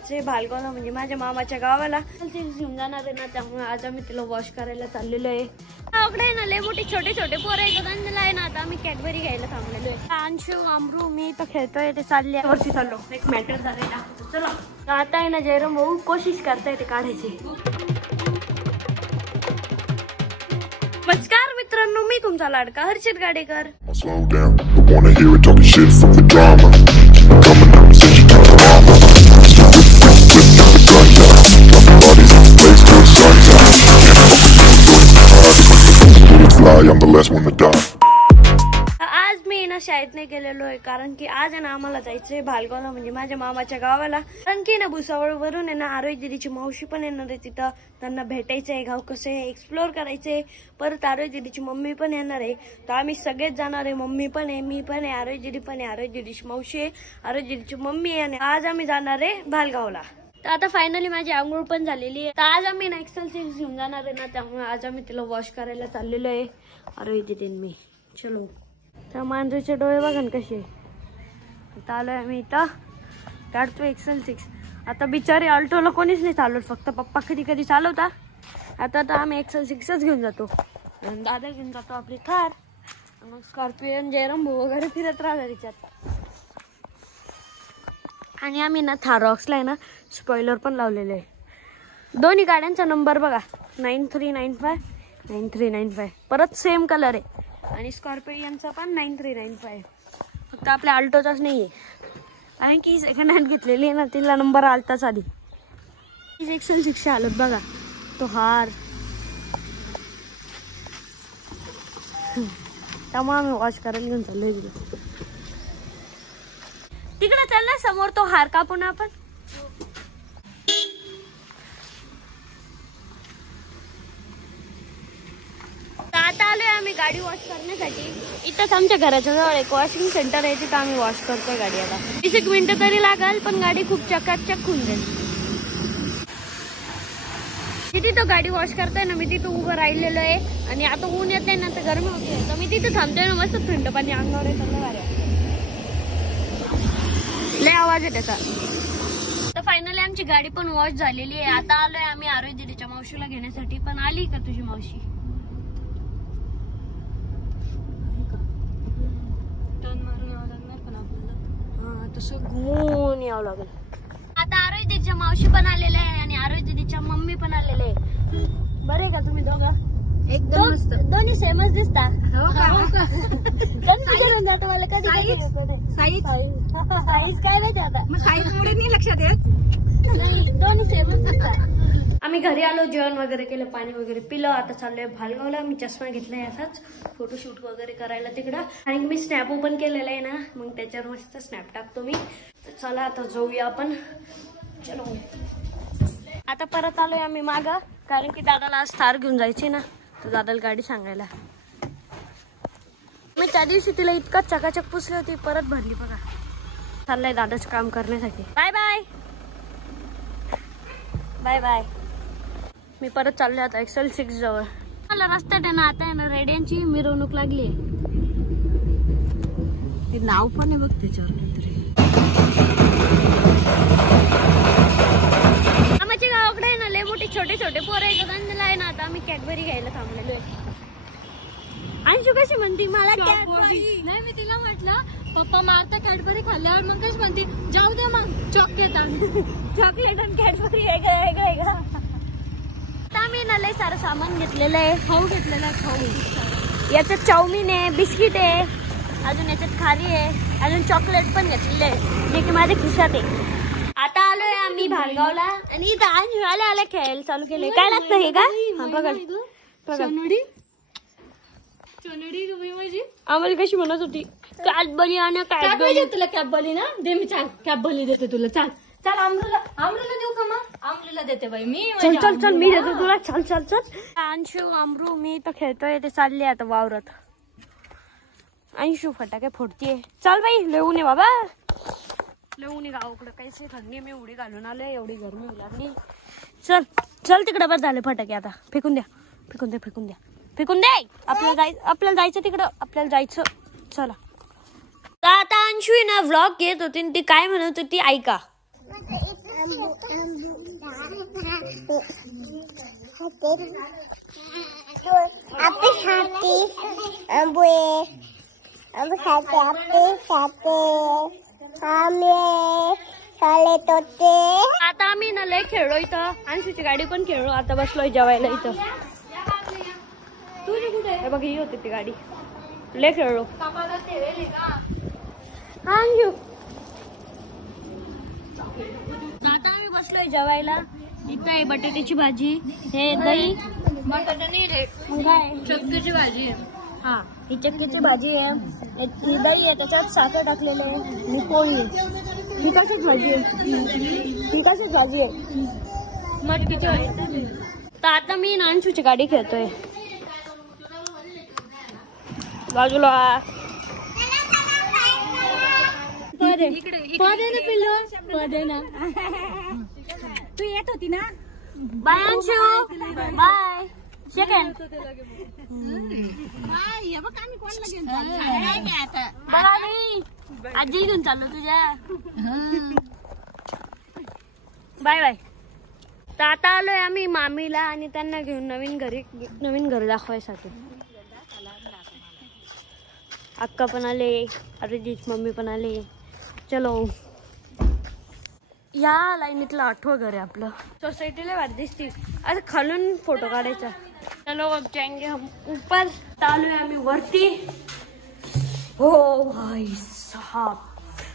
भालगावला म्हणजे माझ्या मामाच्या गावाला घेऊन जाणार आहे ना, त्यामुळे आज आम्ही तिला वॉश करायला चाललेलो आहे. गावाकडे आहे ना लय मोठे छोटे छोटे पोरं आहेत, त्यांना आहे ना आता आम्ही कॅडबरी घ्यायला थांबलेलो आहे. अंशू अमरू मी तर खेळतोय, ते चालले वरती चाललो. एक मॅटर झालेला चला. आता आहे ना जयराम भाऊ कोशिश करताय ते काढायची. नमस्कार मित्रांनो, मी तुमचा लाडका हर्षित गाडेकर. आज मी ना शाळेत नाही गेलेलो आहे, कारण की आज आहे ना आम्हाला जायचंय भालगावला म्हणजे माझ्या मामाच्या गावाला. कारण की ना भुसावळ वरून आहे ना आरोही दीदीची मावशी पण येणार आहे, तिथं त्यांना भेटायचंय, गाव कसं आहे एक्सप्लोर करायचंय. परत आरोही दीदीची मम्मी पण येणार आहे, तर आम्ही सगळेच जाणार आहे. मम्मी पण आहे, मी पण आहे, आरोही दीदी पण आहे, आरोही दीदीची मावशी आहे, आरोही दीदीची मम्मी आहे. आणि आज आम्ही जाणार आहे भालगावला. तर आता फायनली माझी आंघोळ पण झालेली आहे. तर आज आम्ही ना एक्सेल घेऊन जाणार आहे ना, त्यामुळे आज आम्ही तिला वॉश करायला चाललेलो आहे. आरोही दीदी मी चलो. तर मांजरीचे डोळे बघा कसे. आता आलोय आम्ही इथं, काढतो एक्सेल 6. आता बिचारी अल्टोला कोणीच नाही चालवत, फक्त पप्पा कधी कधी चालवता. आता आम्ही एक्सेल 6च घेऊन जातो. दादा घेऊन जातो आपली थार, मग स्कॉर्पिओन जयराम भाऊ वगैरे फिरत राहतात तिच्यात. आणि आम्ही ना थारॉक्सला आहे ना स्पॉइलर पण लावलेले आहे. दोन्ही गाड्यांचा नंबर बघा 9395 9395. परत सेम कलर आहे. आणि स्कॉर्पिओनचा पण 9395. फक्त आपल्या अल्टोचाच नाही आहे, कारण की सेकंड हँड घेतलेली आहे ना, तिला नंबर आलताच आधी. एक्सेल 6 आलं बघा, तो हार. त्यामुळे आम्ही वॉश करायला घेऊन चाललोय तिकडे. चल ना समोर तो हार कापून आपण. आता आलोय आम्ही गाडी वॉश करण्यासाठी. इथंच आमच्या घराच्या जवळ एक वॉशिंग सेंटर आहे, तिथं आम्ही वॉश करतोय गाडी. आता 20 मिनिटं तरी लागल, पण गाडी खूप चकाचक होऊन जाईल. तिथे तो गाडी वॉश करताय ना, मी तिथं उभं राहिलेलो आहे. आणि आता ऊन येत ना, तर गरमी होते, तर मी तिथे थांबतोय ना, मस्त थंड पाणी अंगावर आहे, चांगलं भारी आहे. लय आवाज आहे त्याचा. तर फायनली आमची गाडी पण वॉश झालेली आहे. आता आलोय आम्ही आरोही दीदीच्या मावशीला घेण्यासाठी. पण आली का तुझी मावशी? टर्न मारून यावं लागणार पण आपल्याला. हा, तसं घुमून यावं लागेल. आता आरोही दीदीच्या मावशी पण आलेले आहे आणि आरोही दीदीच्या मम्मी पण आलेले आहे. बरे का तुम्ही दोघं? एकदम मस्त. दोन्ही सेमच दिसता. साईज काय माहिती आता, साईज मुळे नाही लक्षात येत. दोन्ही सेमच दिसतात. आम्ही घरी आलो, जेवण वगैरे केलं, पाणी वगैरे पिलं. आता चाललोय भालगावला. मी चष्मा घेतलाय असाच फोटोशूट वगैरे करायला तिकडं. आणि मी स्नॅप ओपन केलेला आहे ना, मग त्याच्यावर मस्त स्नॅप टाकतो मी. तर चला आता जाऊया आपण. चलो. आता परत आलोय आम्ही मागं, कारण की दादाला आज थार घेऊन जायची ना, तर दादाला गाडी सांगायला. मी त्या दिवशी तिला इतका चकाचक पुसली होती, परत भरली बघा. चाललंय दादाचं काम करण्यासाठी. Bye bye bye bye. मी परत चालले आता एक्सेल 6 जवळ. मला रस्त्यात आहे ना, आता आहे ना रेड्यांची मिरवणूक लागली आहे. ते नाव पण आहे बघ त्याच्यावर. आमच्या गावाकडे आहे ना लय मोठे छोटे छोटे पोरं आहेत, त्यांना आहे ना आता आम्ही कॅडबरी घ्यायला थांबलेलो आहे. अंशू कशी म्हणती मला कॅडबरी नाही, मी तिला म्हटलं पप्पा मारता कॅडबरी खाल्ल्यावर, मग कशी म्हणते जाऊ दे मग चॉकलेट चॉकलेट आणि कॅडबरी वेगळं. आता आम्ही ना लय सारं सामान घेतलेलं आहे, खाऊ घेतलेला आहे. खाऊ याच्यात चाऊमिन आहे, बिस्किट आहे, अजून याच्यात खारी आहे, अजून चॉकलेट पण घेतलेले आहे, जे की माझ्या खिशात आहे. आता आलोय आम्ही भालगावला आणि इथं अंशू आल्या खेळायला चालू केले. काय लागतं हे का? बघा चोनडी तुम्ही माझी आम्हाला कशी म्हणत होती कॅडबरी आणि कॅडबरी. तुला कॅडबरी ना दे, मी कॅडबरी देते तुला. चाल चल आमरूला देऊ का? मग आमरूला देते बाई मी. चल चल चल मी देतो तुला. चल चल चल. अंशू अमरू मी तर खेळतोय, ते चालले आता वावरत. अंशू फटाके फोडतीये. चल बाई लेऊ नये बाबा, लेऊ नये. गावाकडे काहीच थंडी, मी उडी घालून आले, एवढी गरमी लागली. चल चल तिकडे बस झाले फटाके, आता फेकून द्या फेकून द्या फेकून द्या फेकून दे. आपल्याला जायचं तिकडं, आपल्याला जायचं. चला. आता अंशू ना व्लॉग घेत होती, ती काय म्हणत होती ऐका. आता आम्ही ना लय खेळलो इथं, अंशूची गाडी पण खेळलो. आता बसलोय जेवायला इथं. तुझी कुठे आहे बघ, ही होती ती गाडी. लय खेळलो. अंशू आता आम्ही बसलोय जेवायला. इथं आहे बटाट्याची भाजी, हे दही, बटाटा नाही रे, काय चक्कीची भाजी आहे. हा, ही चक्कीची भाजी आहे, ही दही आहे, त्याच्यात साखर टाकलेलं आहे, आणि पोळी आहे. ही कशाची भाजी आहे? ही कशाची भाजी आहे? मटकीची भाजी. तर आता मी अंशूची गाडी खेळतोय. बाजूला तू येत होती ना. Bye Anshu, bye. सेकंड आजी घेऊन चाललो तुझ्या. Bye bye. तर आता आलोय आम्ही मामीला आणि त्यांना घेऊन नवीन घर दाखवायसाठी. अक्का पण आले, अरिजीत मम्मी पण आले. चलो, या लाईनीतलं 8वं घर आहे आपलं. सोसायटीला भारी दिसते. आता खालून फोटो काढायचा. चलो अब जाएंगे हम ऊपर. चालूया आम्ही वरती. हो भाई साहब,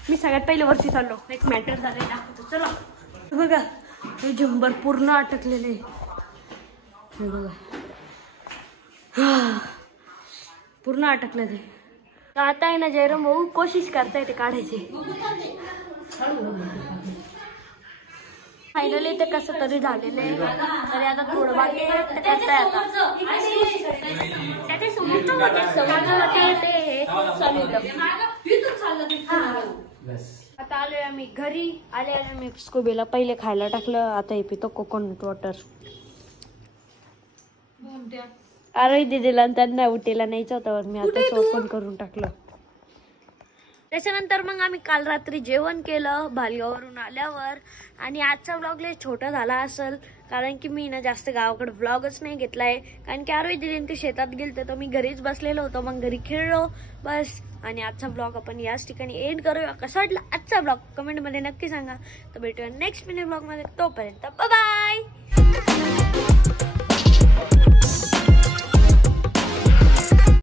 मी सगळ्यात पहिले वरती चाललो. एक मॅटर झालंय दाखवतो. चला बघा, हे झुंबर पूर्ण अटकलेले. हे बघा, पूर्ण अटकलं ते. आता आहे ना जयराम भाऊ कोशिश करताय ते काढायचे. फायनली ते कसं तरी झालेलं आहे. तरी आता थोडं बाकी करताय. आता त्याचे समोरचं आता आलोय आम्ही घरी. आले मी स्कूबीला पहिले खायला टाकलं. आता हे पितो कोकोनट वॉटर. अरे दिदीला त्यांना उठेला न्यायचं होतं, मी आता ओपन करून टाकलं. त्याच्यानंतर मग आम्ही काल रात्री जेवण केलं भालगाववरून आल्यावर. आणि आजचा व्लॉग लय छोटा झाला असेल, कारण की मी ना जास्त गावाकडे व्लॉगच नाही घेतलाय. कारण की आरोही दिदीने ते शेतात गेलते, तर मी घरीच बसलेलो होतो. मग घरी खेळलो बस. आणि आजचा ब्लॉग आपण याच ठिकाणी एंड करूया. कसा वाटला आजचा ब्लॉग कमेंटमध्ये नक्की सांगा. तर भेटूया नेक्स्ट मिनी ब्लॉगमध्ये. तोपर्यंत बाय बाय.